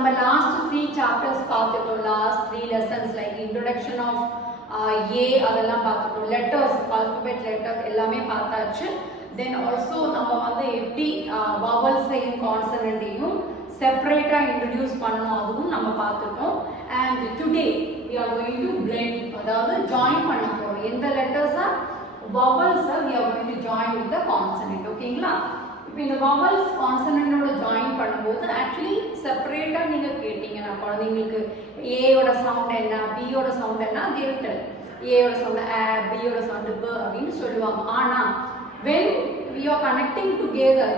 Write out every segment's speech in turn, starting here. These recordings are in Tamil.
நம்ம last 3 chapters பார்த்துட்டோம். last 3 lessons like introduction of A அதெல்லாம் பார்த்துட்டோம். letters alphabet letters எல்லாமே பார்த்தாச்சு. then also நம்ம வந்து எப்படி vowels ஐயும் consonant ஐயும் செப்பரேட்டா இன்ட்ரோ듀ce பண்ணனும் அதுவும் நம்ம பார்த்துட்டோம். and today we are going to blend அதாவது ஜாயின் பண்ண போறோம். எந்த letters vowels we are going to join with the consonant. ஓகேங்களா? இப்போ இந்த vowels consonant ஓட ஜாயின் பண்ணும்போது actually செப்பரேட்டா நீங்க கேட்டிங்கனா குழந்தைகளுக்கு a ஓட சவுண்ட் என்ன b ஓட சவுண்ட் என்ன they will tell a ஓட சவுண்ட் a b ஓட சவுண்ட் b அப்படினு சொல்லுவாங்க. ஆனா when we are connecting together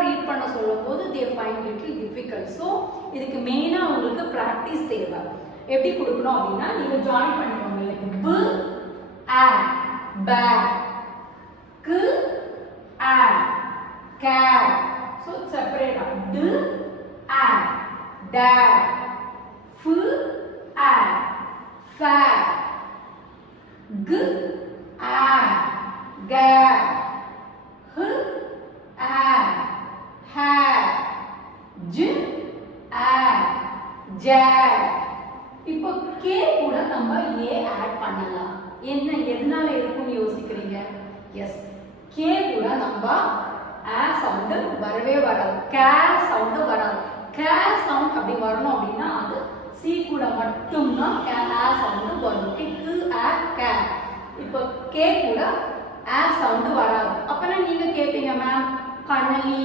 read பண்ண சொல்லும்போது they find little difficult. so இதுக்கு மெயினா உங்களுக்கு பிராக்டீஸ் தேவை. எப்படி கொடுக்கணும் அப்படினா நீங்க ஜாயின் பண்ணிக்கோங்க. like b a ba k a ka so separate d a da f a fa g a ga h a ha j a ja இப்போ k கூட நம்ம a ஆட் பண்ணலாம். என்ன எதனால இருக்குன்னு யோசிக்கிறீங்க? எஸ் k கூட நம்ம a சவுண்ட் வரவே வராது. ka சவுண்ட் வராது. ka சவுண்ட் அப்படி வரணும் அப்படினா அது c கூட மட்டும் தான் a சவுண்ட் வரும். k a ka இப்போ k கூட a சவுண்ட் வராது. அப்பனா நீங்க கேப்பீங்க மேம் கண்ணலி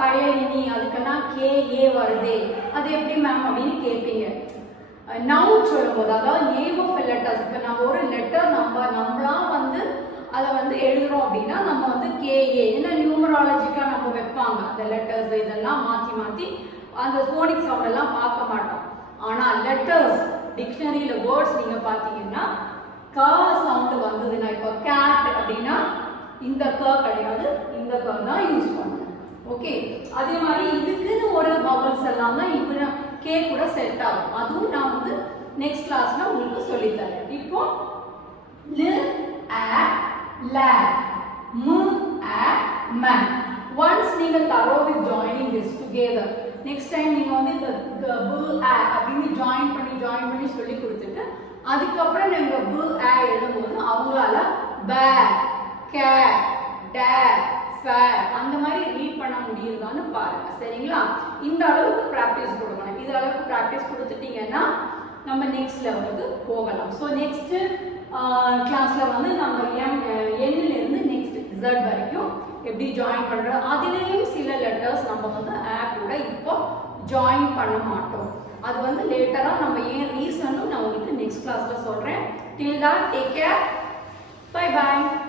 கயலினி அதுக்கெல்லாம் k a வருதே அது எப்படி மேம் அப்படினு கேப்பீங்க. நவுன் சொல்லும்போது அதாவது நேம் ஆஃப் லெட்டர்ஸ் இப்போ நம்ம ஒரு லெட்டர் நம்மளா வந்து அதை வந்து எழுதுறோம் அப்படின்னா நம்ம வந்து KA ஏன்னா நியூமராலஜிக்கா நம்ம வைப்பாங்க அந்த லெட்டர்ஸ் இதெல்லாம் மாற்றி அந்த ஃபோனிக் சவுண்ட் எல்லாம் பார்க்க மாட்டோம். ஆனால் லெட்டர்ஸ் டிக்ஷனரியில வேர்ட்ஸ் நீங்க பார்த்தீங்கன்னா க சவுண்ட் வந்ததுன்னா இப்போ கேட் அப்படின்னா இந்த க கிடையாது இந்த க தான் யூஸ் பண்ணணும். ஓகே அதே மாதிரி இதுக்குன்னு ஒரு வவல்ஸ் எல்லாம் தான் இப்போ கே கூட செட் ஆகும். அதுவும் நான் வந்து நெக்ஸ்ட் கிளாஸ்ல உங்களுக்கு சொல்லி தரேன். இப்போ ல a la m a ma once நீங்க thoroughly joining this together next time நீங்க வந்து இந்த b a அப்படினு ஜாயின் பண்ணி சொல்லி கொடுத்துட்டு அதுக்கு அப்புறம் நீங்க b a எழுதும்போது அவங்களால ba ka da fa அந்த மாதிரி ரீட் பண்ண முடியுதான்னு பாருங்க. சரிங்களா? இந்த அளவுக்கு பிராக்டீஸ் கொடுக்கணும். இந்த அளவுக்கு பிராக்டீஸ் கொடுத்துட்டீங்கன்னா நம்ம நெக்ஸ்ட் லெவலுக்கு போகலாம். ஸோ நெக்ஸ்ட் கிளாஸ்ல வந்து நம்ம n ல இருந்து நெக்ஸ்ட் z வரைக்கும் எப்படி ஜாயின் பண்றது அதுலயும் சில லெட்டர்ஸ் நம்ம வந்து a கூட இப்போ ஜாயின் பண்ண மாட்டோம். அது வந்து லேட்டரா நம்ம ஏன் ரீசனும் நான் உங்களுக்கு நெக்ஸ்ட் கிளாஸ்ல சொல்றேன். till that take care, bye bye.